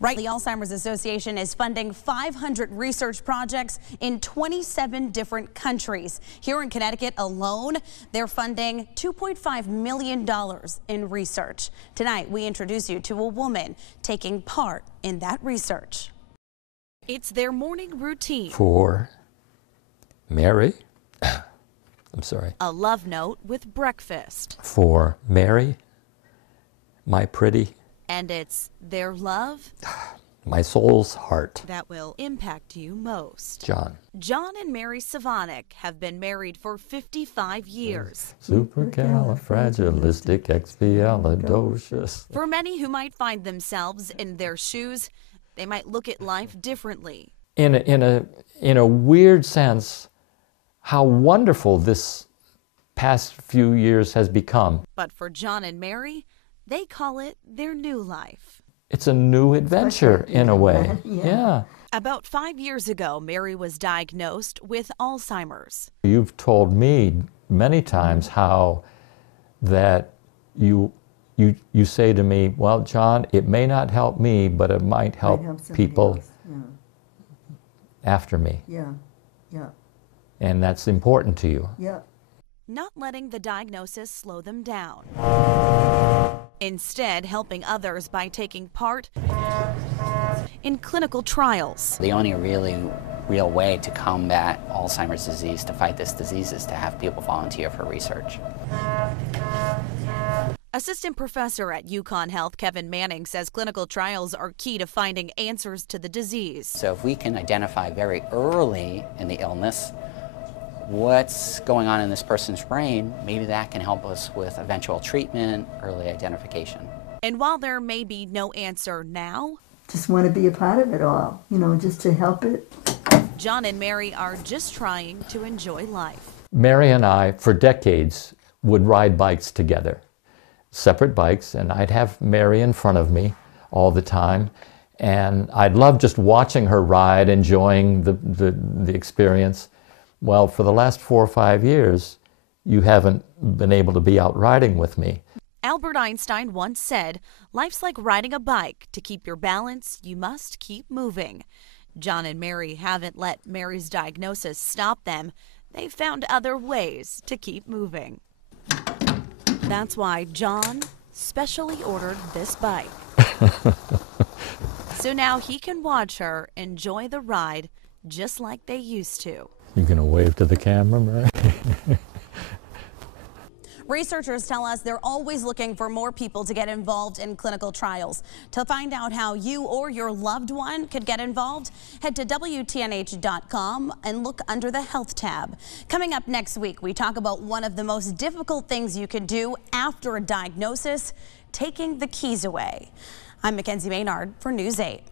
Right, the Alzheimer's Association is funding 500 research projects in 27 different countries. Here in Connecticut alone, they're funding $2.5 million in research. Tonight, we introduce you to a woman taking part in that research. It's their morning routine. For Mary, I'm sorry. A love note with breakfast. For Mary, my pretty. And it's their love, my soul's heart, that will impact you most. John. John and Mary Savanek have been married for 55 years. Supercalifragilisticexpialidocious. For many who might find themselves in their shoes, they might look at life differently. In a weird sense, how wonderful this past few years has become. But for John and Mary, they call it their new life. It's a new adventure in a way. Yeah. About 5 years ago, Mary was diagnosed with Alzheimer's. You've told me many times how that you say to me, well, John, it may not help me, but it might help people after me. Yeah, yeah. And that's important to you. Yeah. Not letting the diagnosis slow them down. Instead, helping others by taking part in clinical trials. The only real way to combat Alzheimer's disease, to fight this disease, is to have people volunteer for research. Assistant professor at UConn Health, Kevin Manning, says clinical trials are key to finding answers to the disease. So if we can identify very early in the illness what's going on in this person's brain, maybe that can help us with eventual treatment, early identification. And while there may be no answer now, just want to be a part of it all, just to help it. John and Mary are just trying to enjoy life. Mary and I, for decades, would ride bikes together, separate bikes, and I'd have Mary in front of me all the time. And I'd love just watching her ride, enjoying the experience. Well, for the last 4 or 5 years, you haven't been able to be out riding with me. Albert Einstein once said, life's like riding a bike. To keep your balance, you must keep moving. John and Mary haven't let Mary's diagnosis stop them. They've found other ways to keep moving. That's why John specially ordered this bike. So now he can watch her enjoy the ride just like they used to. You gonna wave to the camera, Mary? Researchers tell us they're always looking for more people to get involved in clinical trials. To find out how you or your loved one could get involved, head to WTNH.com and look under the Health tab. Coming up next week, we talk about one of the most difficult things you can do after a diagnosis, taking the keys away. I'm Mackenzie Maynard for News 8.